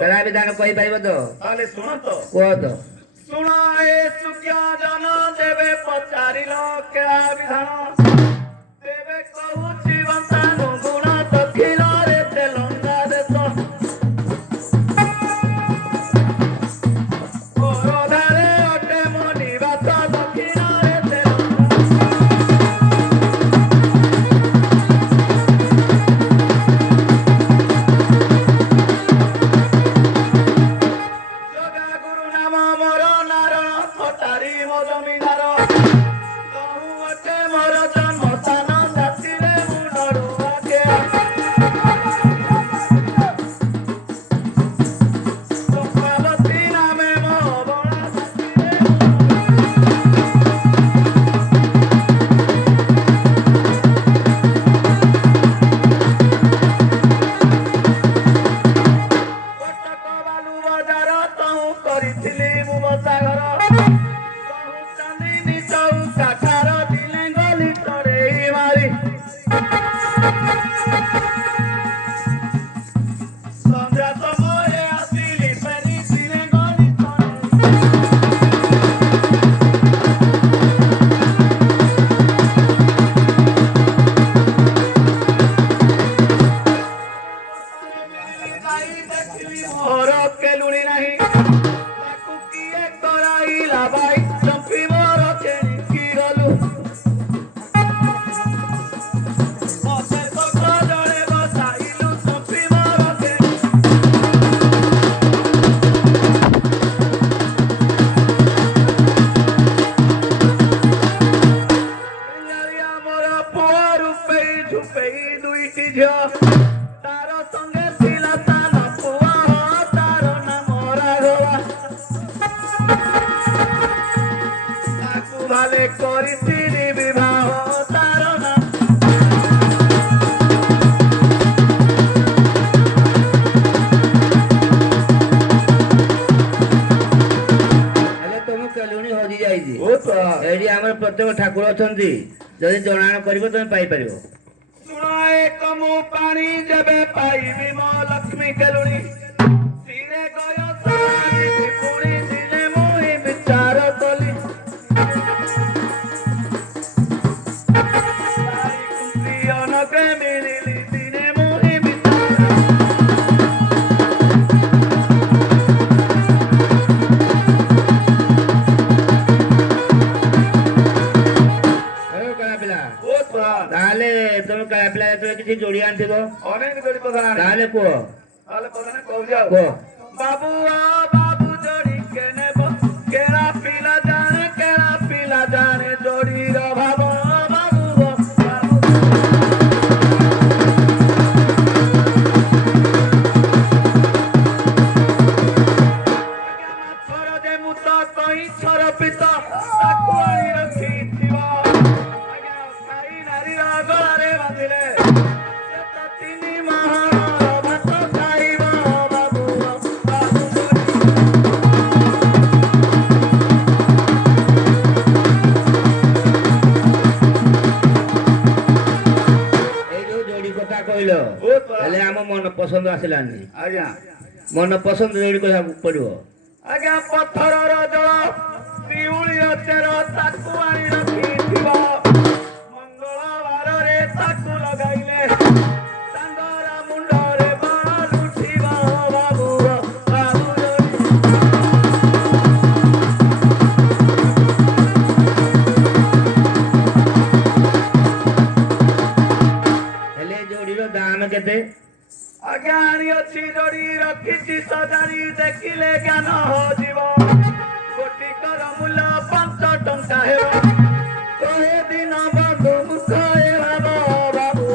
कला विधान कोई पाइब तो ताले सुन तो कुह तो सुना ए सुख्या जन देवे पचारिलो केला विधान देवे कहूची वंतानु गुण दक्षिण रे तेलंगा देश कोरोधारे अटे मो निवास दक्षिण रे तेलंगा प्रत्येक ठाकुर अच्छा जदि जनाण कर पाइपर सुनाए कमु पानी जब पाइबी मो लक्ष्मी केलुणी सिरे गयो सारी त्रिपुणी दिने मुई विचार कली सारी कुंती अनके मिलिली दिने मुई विचार तुम कला पिला किसी जोड़ी आन अनेक जोड़ी पसंद ताले को बाबू बाबू जोड़ी केने केड़ा पीला जाने जोड़ी रो बाबू बाबू छोरो ପିତ ତାକୁ ଆଣି ରଖିଥିବ ଆଜ୍ଞା ଖାଇ ନାରୀର ଗଳାରେ ବାନ୍ଧିଲେ ସେ ତ 3 ମାହର ଭାତ ଖାଇବ ବାବୁ ବାବୁ ଏଇ ଯୋଉ ଯୋଡି କଥା କହିଲ ହେଲେ ଆମ ମନ ପସନ୍ଦ ଆସିଲାନି ଆଜ୍ଞା ମନ ପସନ୍ଦ ଯୋଡି କହିବାକୁ ପଡିବ ଆଜ୍ଞା ପଥରର ଜଳ ଶିଉଳିର ଚେର ତାକୁ ଆଣି ରଖିଥିବ ମଙ୍ଗଳବାରରେ ତାକୁ ଲଗାଇଲେ ଚାନ୍ଦର ମୁଣ୍ଡରେ ବାଲ ଉଠିବ ବାବୁ ବାବୁ ହେଲେ ଯୋଡିର ଦାମ କେତେ ଆଜ୍ଞା ଆଣି ଅଛି ଯୋଡି ରଖିଛି ସଜାଡ଼ି ଦେଖିଲେ ଜ୍ଞାନ ଯିବ ଗୋଟିକର ମୂଲ୍ୟ 5 ଟଙ୍କା ହେବ କହେ ଦିନ ବନ୍ଧୁ ମୁଖ ବାବୁ ବାବୁ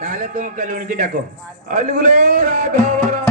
ତାହେଲେ ତୁମ କେଲୁଣିକି ଡାକ अलगुलो राघवरा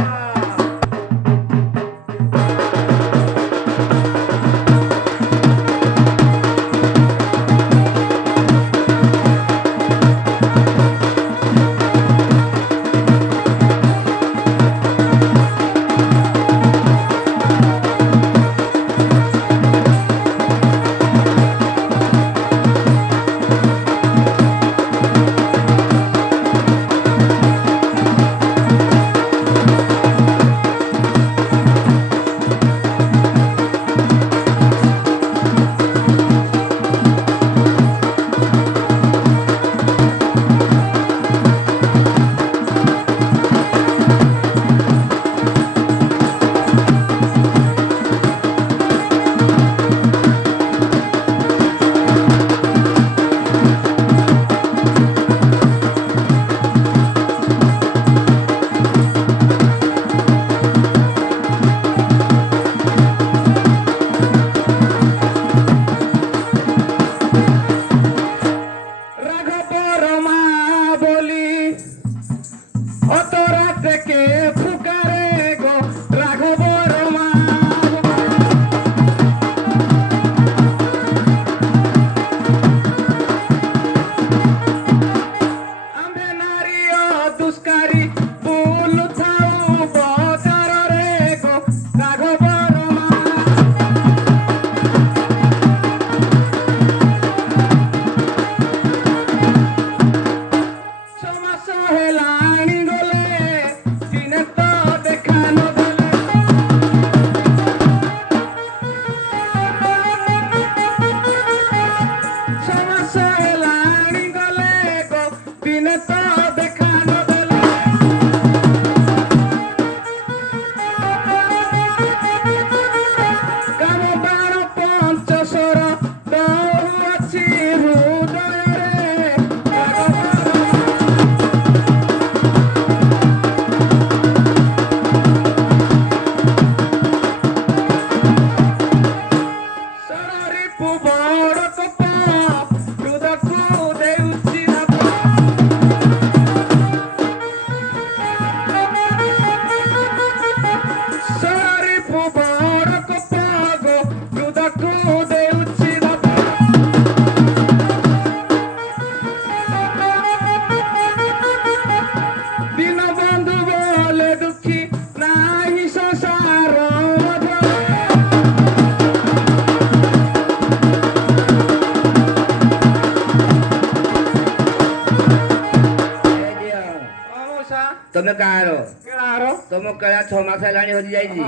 ତମେ କାହାର କାହାର ତମ କେଳା 6 ମାସ ହେଲାଣି ହଜି ଯାଇଛି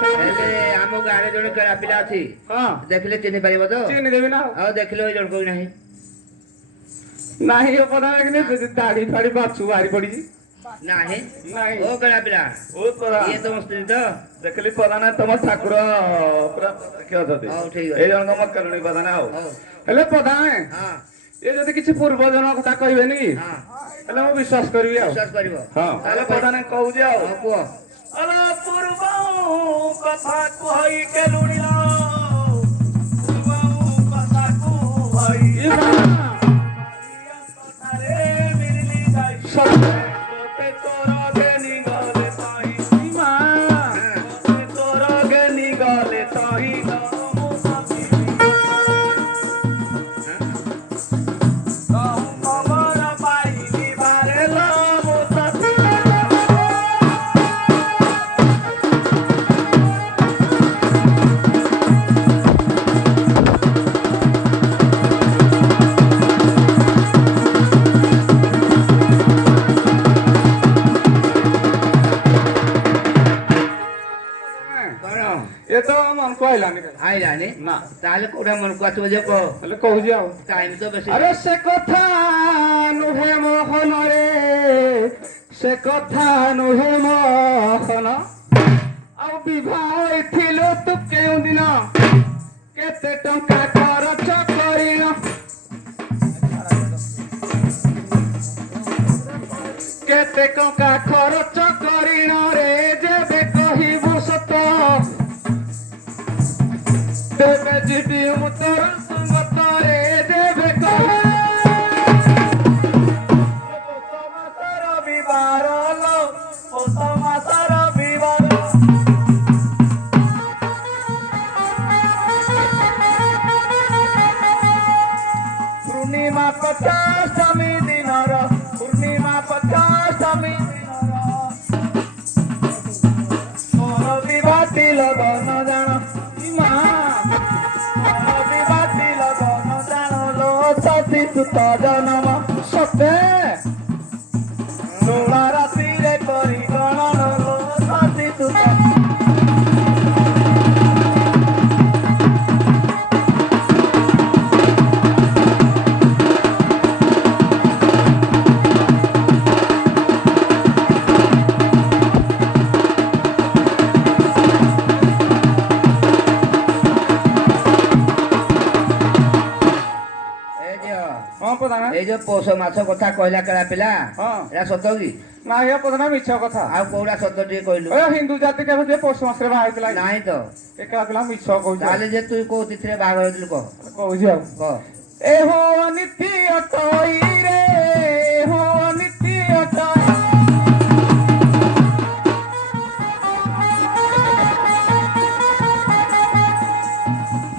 ହେଲେ ଆମ ଗାଁରେ ଜଣେ କେଳା ପିଲା ଅଛି ହଁ ଦେଖିଲେ ଚିହ୍ନି ପାରିବ ତ ଚିହ୍ନି ଦେବି ନା ଆଉ ଦେଖିଲେ ଏଇ ଜଣକୁ ନାହିଁ ନାହିଁ ଏ ପଦା ଲାଗିଲେ ଦାଢି ଫାଡି ବାଛୁ ବାହାରି ପଡିଛି ନାହିଁ ନାହିଁ ଓ କେଳା ପିଲା ବହୁତ ପଦା ଇଏ ତମ ସ୍ତ୍ରୀ ତ ଦେଖିଲି ପଦା ନା ତମ ଠାକୁର ପୁରା ଦେଖି ଅଛନ୍ତି ହଉ ଠିକ ଏଇ ଅଛି ଜଣଙ୍କ ମକ୍କାଲୁଣି ପଦା ନା ଆଉ ହଉ ହେଲେ ପଦା ହଁ ଏ ଯଦି କିଛି ପୂର୍ବଜନ କଥା କହିବେନି କି ହଁ ହେଲେ ମୁଁ ବିଶ୍ୱାସ କରିବି ଆଉ ବିଶ୍ୱାସ କରିବ ହଁ ତାହେଲେ ପ୍ରଧାନ କହୁଛି ଆଉ ହଁ କୁହ ଅଲ ପୂର୍ବ କଥା କହି କେଲୁଣିଲ ପୂର୍ବ କଥା କହି କଥାରେ ମିଳିଲି ଯାଇ ମନକୁ ଆଇଲାନି ଆଇଲାନି ନା ତାହେଲେ କୋଉଟା ମନକୁ ଆସିବ ଯେ କହ ହେଲେ କହୁଛି ଆଉ ଟାଇମ୍ ତ ବେଶୀ ଆରେ ସେ କଥା ନୁହେଁ ମୋହନରେ ସେ କଥା ନୁହେଁ ମୋହନ ଆଉ ବିବାହ ହେଇଥିଲୁ ତୁ କେଉଁ ଦିନ କେତେ ଟଙ୍କା ଖରଚ କରିନ କେତେ ଟଙ୍କା ଖରଚ କରିନ ରେ ଯେବେ କହିବୁ ସତ ତେବେ ଯିବି ମୁଁ ତୋର ସଙ୍ଗତରେ ଯେବେ ମାସର ବିବାର ଲୋ ପୋଷ ମାସର ବିବାର ପୂର୍ଣ୍ଣିମା ପଚାଷ୍ଟମୀ ଦିନର ପୂର୍ଣ୍ଣିମା ପଚାଷ୍ଟମୀ ଦିନର ମୋର ବିବାତି ଲଗନ ଜାଣ ମା ମୋର ବିବାତି ଲଗନ ଜାଣ ଲୋ ସତୀ ସୁତ ଜନମ ସତେ ତୁଳା ରାତିରେ କରି ଗଣନ ଲୋ ସତୀ ସୁତ ଏ ଝିଅ ହଁ ପ୍ରଧାନ ଏଇ ଯୋଉ ପୌଷ ମାସ କଥା କହିଲା କେଳା ପିଲା ହଁ ଏଟା ସତ କି ନା ଆଜ୍ଞା ପ୍ରଧାନ ମିଛ କଥା ଆଉ କୋଉଟା ସତ ଟିକେ କହିଲୁ ଏ ହିନ୍ଦୁ ଜାତି କେବେ ଯେ ପୌଷ ମାସରେ ବାହା ହେଇଥିଲା ନାହିଁ ତ ଏକଲା ପିଲା ମିଛ କହୁଛି ତାହେଲେ ଯେ ତୁ କୋଉ ତିଥିରେ ବାହାଘର ହେଇଥିଲୁ କହ କହୁଛି ଆଉ କହ ଏ ହୋ ଅନିତି ଅଟଇ ରେ ହୋ ଅନିତି ଅଟଇ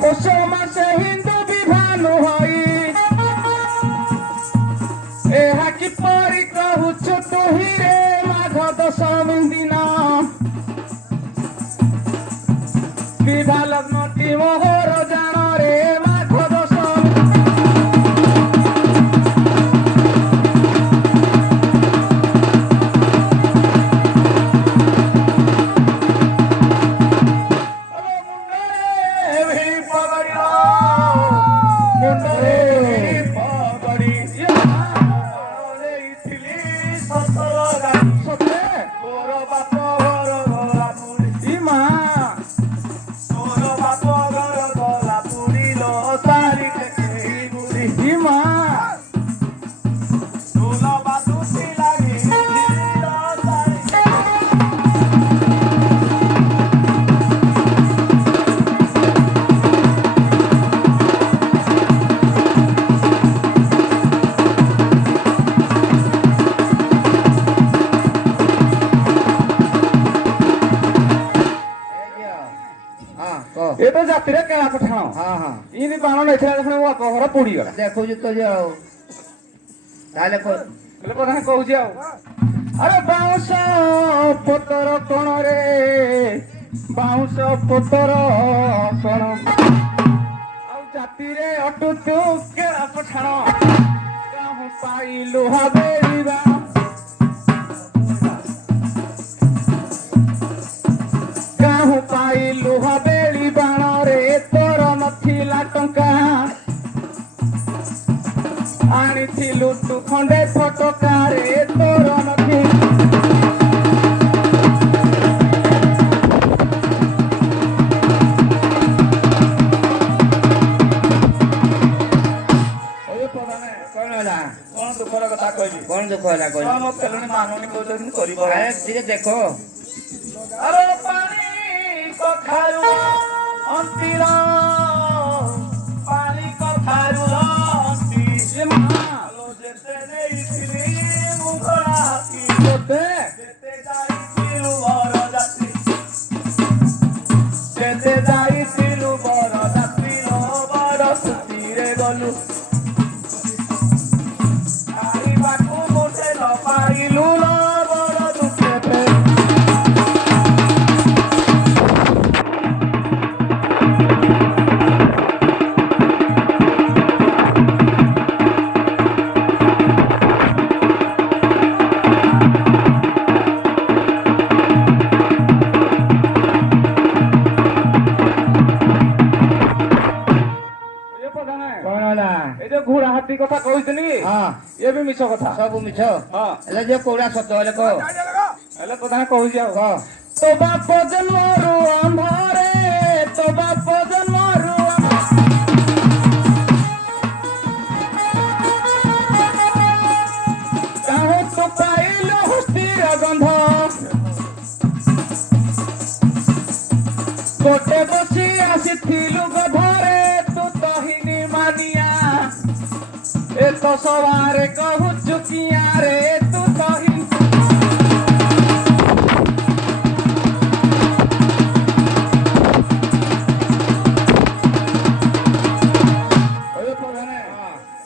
ପୌଷ ମାସେ ହିନ୍ଦୁ ବିଭାନ ହୋଇ ଏହା କିପରି କହୁଛୁ ତୁହି ରେ ମାଘ ଦଶମୀ ଦିନ ବିଭା ଲଗ୍ନଟି ମୋହର ଜାଣ ରେ ମାଘ ଦଶମୀ ହଁ କହ ଏ ତ ଜାତିରେ କେଳା ପଠାଣ ହଁ ହଁ ଇନି ବାଣ ନେଇଥିଲା ଦେଖୁନ ମୋ ବାପ ଘର ପୋଡିଗଲା ଦେଖୁଛୁ ତ ଯେ ଆଉ ତାହେଲେ ହେଲେ ପ୍ରଧାନ କହୁଛି ଆଉ ଆରେ ବାଉଁଶ ପତର କଣରେ ବାଉଁଶ ପତର କଣ ଆଉ ଜାତିରେ ଅଟୁତୁ କେଳା ପଠାଣ କାହୁଁ ପାଇଲୁ ହାବେଳିବା କାହୁଁ ପାଇଲୁ ହାବେଳି ବାଣରେ ତୋର ନଥିଲା ଟଙ୍କା ଆଣିଥିଲୁ ତୁ ଖଣ୍ଡେ ଫଟକାରେ ତୋର ନଥିଲା କଣ ହେଲା କଣ ଦୁଃଖର କଥା କହିବି କଣ ଦୁଃଖ ହେଲା କହିଲୁ ମୋ ଖେଳୁଣି ମାନୁନି କହୁଛନ୍ତି କରିବ ଆରେ ଟିକେ ଦେଖ ଆରେ ପାଣି କଖାରୁ ଅଣ୍ଟିର ପାଣି କଖାରୁ ଅଣ୍ଟି ଆଲୋ ଯେତେ ନେଇଥିଲି ମୁଁ ଗଳା ହାତୀ ଯେତେ ଯାଇଥିଲୁ ବର ଯାତ୍ରୀ ଯେତେ ଯାଇଥିଲୁ ବର ଯାତ୍ରୀ ଲୋ ବର ଖୁସିରେ ଗଲୁ ଖାଇବାକୁ ମୁଠେ ନ ପାଇଲୁ ଲୋ ବର ଦୁଃଖେ ଏ ବି ମିଛ କଥା ସବୁ ମିଛ ହଁ ହେଲେ ଯେ କୋଉଟା ସତ ହେଲେ କହ ହେଲେ କଥା କହୁଛି ଆଉ କହ ତୋ ବାପ ଜନ୍ମରୁ ଅନ୍ଧାରେ ତୋ ବାପ ଜନ୍ମରୁ କାହୁ ତୁ ପାଇଲୁ ହସ୍ତିର ଗନ୍ଧ ଗୋଟେ ବସି ଆସିଥିଲୁ ଗଧରେ ତୁ ତହିନି ମାନିଆ ଏ ତ ସବାରେ କହୁଛୁ କିଆରେ ତୁ ତହି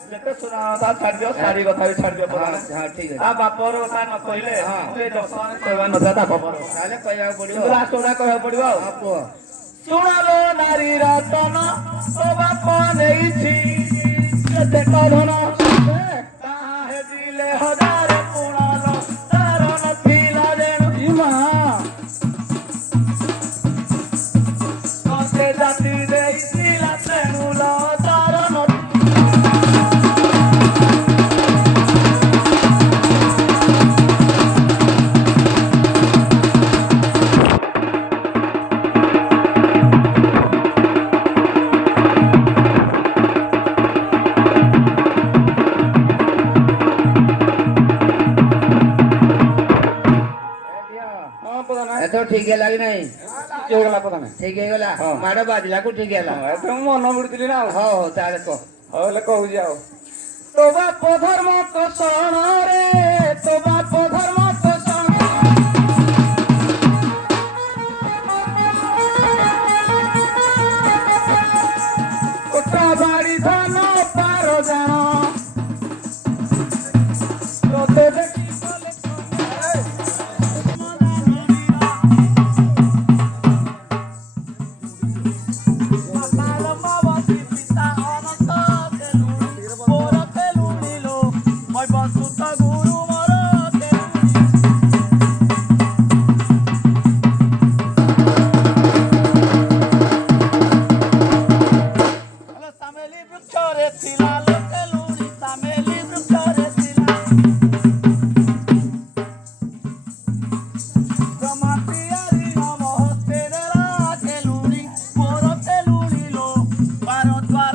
ଯେତେ ଶୁଣା କଥା ଛାଡି ଦିଅ ଶାଢୀ କଥା ବି ଛାଡି ଦିଅ ପ୍ରଧାନ ହଁ ଠିକ ଆ ଅଛି ବାପର କଥା ନ କହିଲେ ହଁ। ଏ ଦଶମାନେ କହିବା ନଥିଲା ତା ବାପର ତାହେଲେ କହିବାକୁ ପଡିବ କିନ୍ତୁ ଲାଷ୍ଟ ଗୁଡା କହିବାକୁ ପଡିବ ଆଉ ହଁ କୁହ ଶୁଣାଲୋ ନାରୀ ରତନ ତୋ ବାପ ନେଇଛି କେତେ କଧନ ତାହା ହେଜିଲେ ହଜାରେ ପୁଣାଲୋ ତାର ନଥିଲା ଯେଣୁ ଇମା ସେ ଜାତି ଦେଇଥିଲା ତେଣୁ ଲୋ ତାର ନଥିଲା ହଁ ପ୍ରଧାନ ଏଥର ଠିକ ହେଲା କି ନାହିଁ ହେଇଗଲା ପ୍ରଧାନ ଠିକ ହେଇଗଲା ହଁ। ମାଡ଼ ବାଜିଲାକୁ ଠିକ ହେଲା ଏତେ ମୁଁ ମନ ବିଡୁଥିଲି ନା ଆଉ ହଉ ହଉ ତାହେଲେ କହ ହଉ ହେଲେ କହୁଛି ଆଉ ତୋ ବାପ ଧର୍ମ କଷଣରେ ତୋ ବାପ ଧର୍ମ କଷଣ କୋଟା ବାଡି ଧନ ପାର ଜାଣ ତୋତେ ଦେଖି